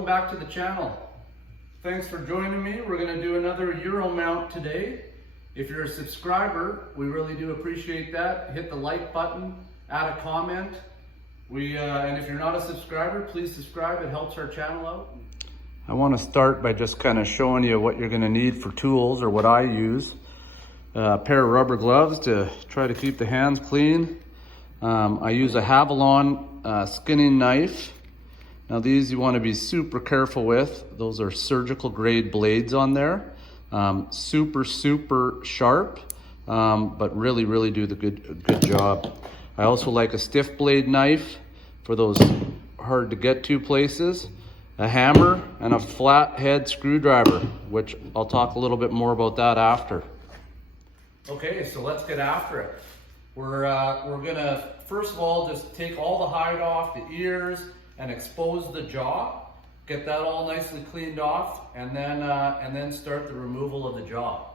welcome back to the channel. Thanks for joining me. We're going to do another Euro mount today. If you're a subscriber, we really do appreciate that. Hit the like button, add a comment. And if you're not a subscriber, please subscribe. It helps our channel out. I want to start by just kind of showing you what you're going to need for tools, or what I use. A pair of rubber gloves to try to keep the hands clean. I use a Havalon skinning knife. Now these you want to be super careful with. Those are surgical grade blades on there. Super sharp, but really do the good job. I also like a stiff blade knife for those hard to get to places. A hammer and a flat head screwdriver, which I'll talk a little bit more about that after. Okay, so let's get after it. We're gonna first of all just take all the hide off the ears and expose the jaw. Get that all nicely cleaned off, and then start the removal of the jaw.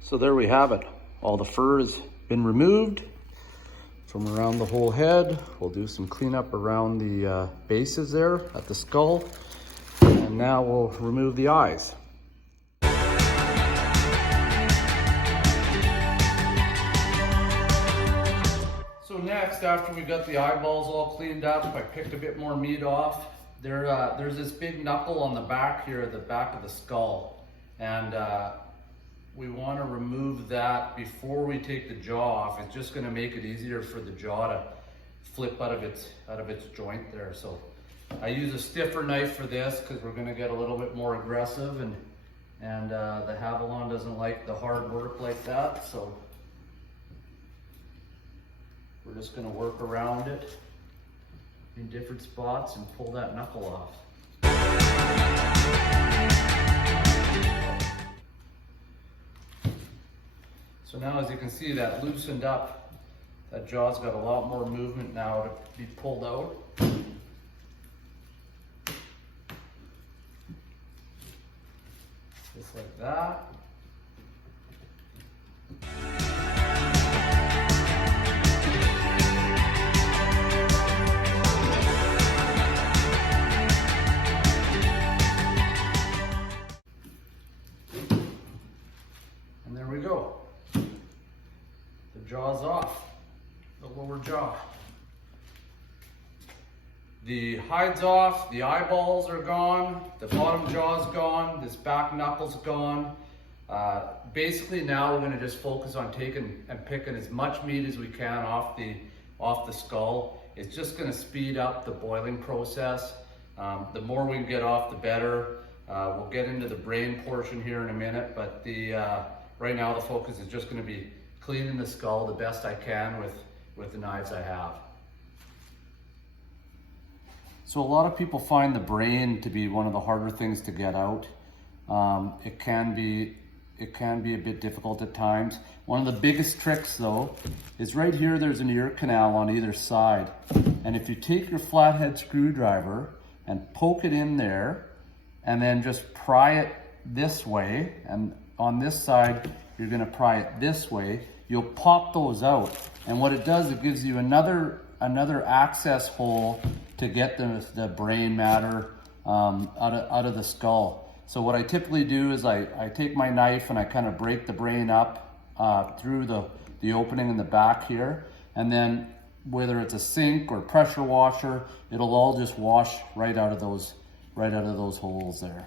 So there we have it. All the fur has been removed from around the whole head. We'll do some cleanup around the bases there at the skull. And now we'll remove the eyes. So next, after we got the eyeballs all cleaned up, I picked a bit more meat off. There's this big knuckle on the back here, at the back of the skull. And we want to remove that before we take the jaw off. It's just going to make it easier for the jaw to flip out of its joint there. So I use a stiffer knife for this because we're going to get a little bit more aggressive, and the Havalon doesn't like the hard work like that. So we're just going to work around it in different spots and pull that knuckle off. So now, as you can see, that loosened up. That jaw's got a lot more movement now to be pulled out. Just like that. And there we go. The jaw's off, the lower jaw. The hide's off, the eyeballs are gone, the bottom jaw's gone, this back knuckle's gone. Basically now we're gonna just focus on taking and picking as much meat as we can off the skull. It's just gonna speed up the boiling process. The more we can get off, the better. We'll get into the brain portion here in a minute, but right now the focus is just gonna be cleaning the skull the best I can with the knives I have. So a lot of people find the brain to be one of the harder things to get out. It can be a bit difficult at times. One of the biggest tricks though is right here. There's an ear canal on either side, and if you take your flathead screwdriver and poke it in there, and then just pry it this way, and on this side you're going to pry it this way, you'll pop those out. And what it does, it gives you another access hole to get the brain matter out of the skull. So what I typically do is I take my knife and I kind of break the brain up through the opening in the back here, and then whether it's a sink or pressure washer, it'll all just wash right out of those holes there.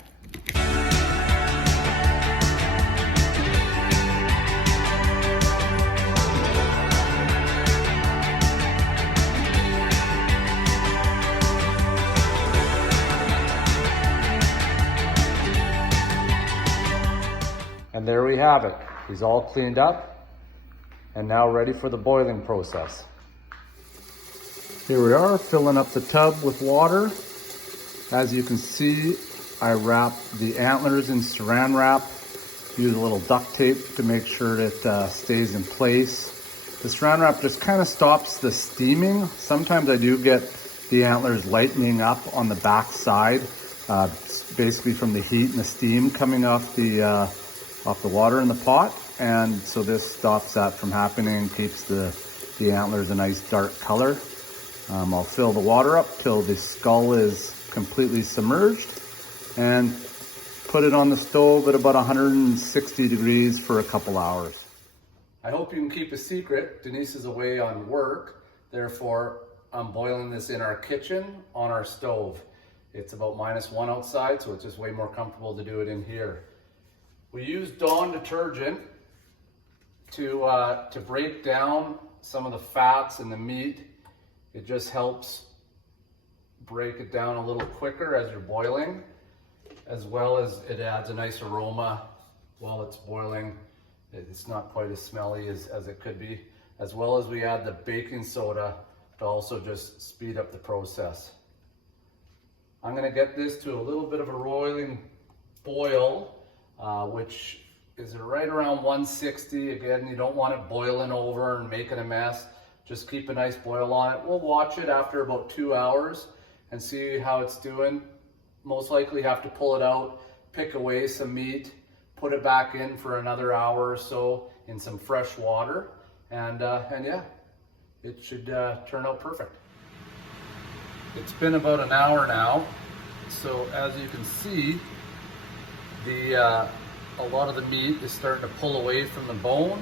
And there we have it. He's all cleaned up and now ready for the boiling process. Here we are, filling up the tub with water. As you can see, I wrap the antlers in saran wrap. Use a little duct tape to make sure it stays in place. The Saran Wrap just kind of stops the steaming. Sometimes I do get the antlers lightening up on the back side, basically from the heat and the steam coming off the water in the pot. And so this stops that from happening, keeps the antlers a nice dark color. I'll fill the water up till the skull is completely submerged and put it on the stove at about 160 degrees for a couple hours. I hope you can keep a secret. Denise is away on work, therefore I'm boiling this in our kitchen on our stove. It's about -1 outside, so it's just way more comfortable to do it in here. We use Dawn detergent to break down some of the fats in the meat. It just helps break it down a little quicker as you're boiling, as well as it adds a nice aroma while it's boiling. It's not quite as smelly as it could be, as well as we add the baking soda to also just speed up the process. I'm gonna get this to a little bit of a roiling boil, which is right around 160. Again, you don't want it boiling over and making a mess. Just keep a nice boil on it. We'll watch it after about 2 hours and see how it's doing. Most likely have to pull it out, pick away some meat, put it back in for another hour or so in some fresh water, and yeah, it should turn out perfect. It's been about an hour now, so as you can see, a lot of the meat is starting to pull away from the bone,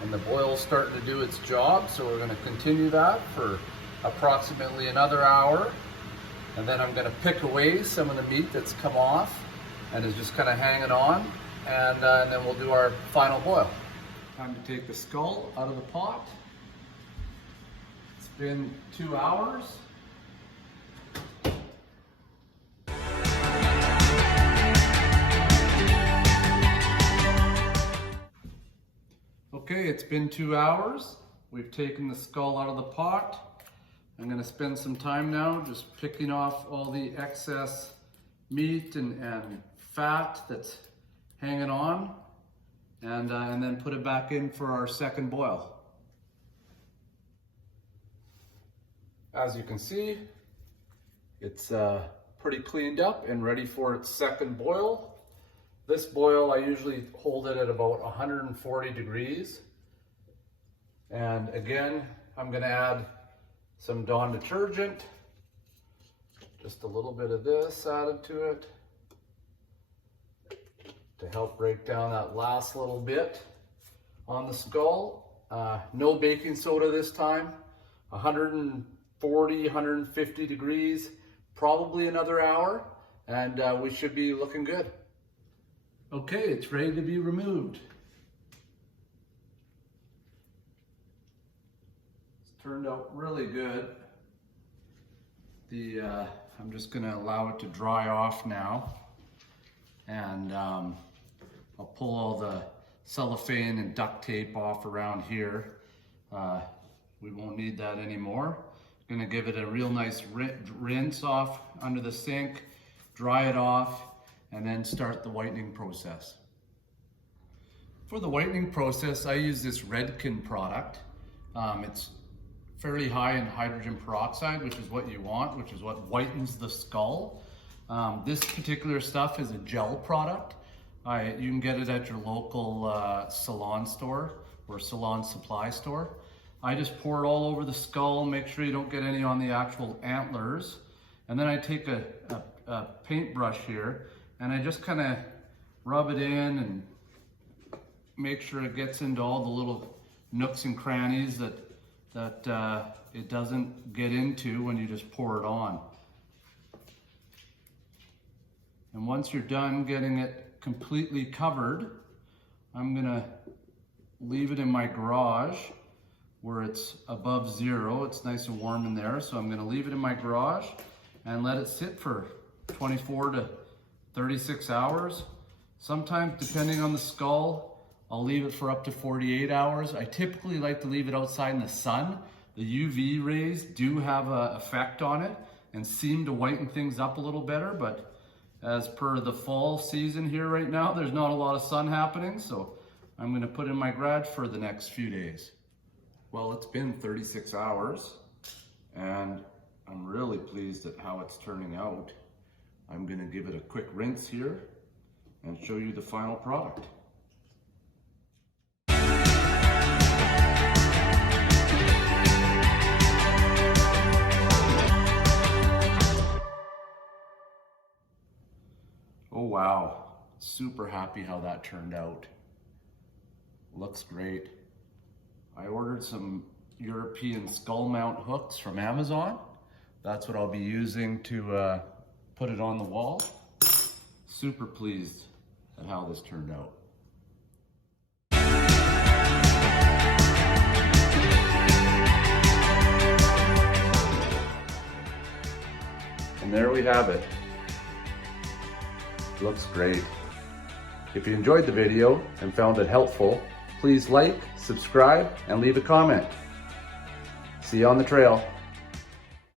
and the boil's starting to do its job. So we're going to continue that for approximately another hour, and then I'm going to pick away some of the meat that's come off and is just kind of hanging on, and then we'll do our final boil. Time to take the skull out of the pot. It's been 2 hours. Okay, it's been 2 hours. We've taken the skull out of the pot. I'm going to spend some time now just picking off all the excess meat and fat that's hanging on, and then put it back in for our second boil. As you can see, it's pretty cleaned up and ready for its second boil. This boil, I usually hold it at about 140 degrees. And again, I'm going to add some Dawn detergent. Just a little bit of this added to it to help break down that last little bit on the skull. No baking soda this time. 140, 150 degrees, probably another hour, and we should be looking good. Okay, it's ready to be removed. It's turned out really good. I'm just gonna allow it to dry off now, and I'll pull all the cellophane and duct tape off around here. We won't need that anymore. Gonna give it a real nice rinse off under the sink, dry it off, and then start the whitening process. For the whitening process, I use this Redken product. It's fairly high in hydrogen peroxide, which is what you want, which is what whitens the skull. This particular stuff is a gel product. You can get it at your local salon store or salon supply store. I just pour it all over the skull, make sure you don't get any on the actual antlers. And then I take a paintbrush here and I just kind of rub it in and make sure it gets into all the little nooks and crannies that it doesn't get into when you just pour it on. And once you're done getting it completely covered, I'm gonna leave it in my garage where it's above zero. It's nice and warm in there, so I'm gonna leave it in my garage and let it sit for 24 to 36 hours. Sometimes, depending on the skull, I'll leave it for up to 48 hours. I typically like to leave it outside in the sun. The UV rays do have an effect on it and seem to whiten things up a little better, but as per the fall season here right now, there's not a lot of sun happening, so I'm gonna put in my garage for the next few days. Well, it's been 36 hours and I'm really pleased at how it's turning out. I'm gonna give it a quick rinse here and show you the final product. Oh wow, super happy how that turned out. Looks great. I ordered some European skull mount hooks from Amazon. That's what I'll be using to put it on the wall. Super pleased at how this turned out. And there we have it. Looks great. If you enjoyed the video and found it helpful, please like, subscribe, and leave a comment. See you on the trail.